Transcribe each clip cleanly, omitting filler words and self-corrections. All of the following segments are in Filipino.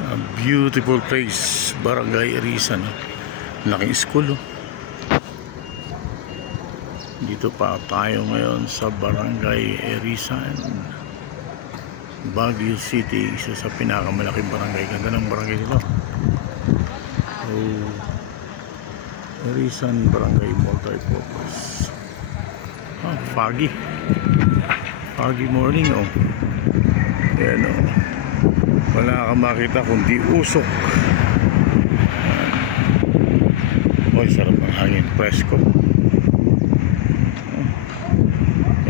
A beautiful place, Barangay Erisan. Laking school, oh. Dito pa tayo ngayon sa Barangay Erisan, Baguio City, isa sa pinakamalaking barangay. Ganda ng barangay dito. Erisan Barangay Multipurpose. Foggy morning, oh. Ayan, oh. Wala kang makita kundi usok. Oy, sarap ng hangin, presko.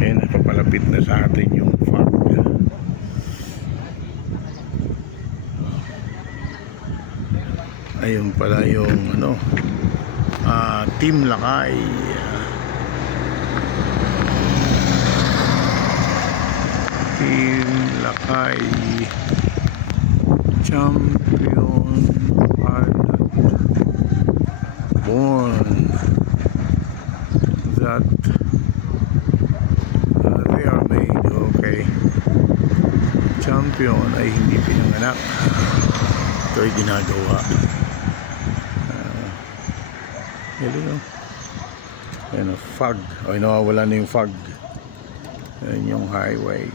Ayan, napapalapit na sa atin yung fog. Ayun pala yung Team Lakay. Team Lakay champion born that they are made. Okay, champion ay hindi pinanganak, ito ay ginagawa. Yan, fog. Ay, nawawala na yung fog. Yan yung highway.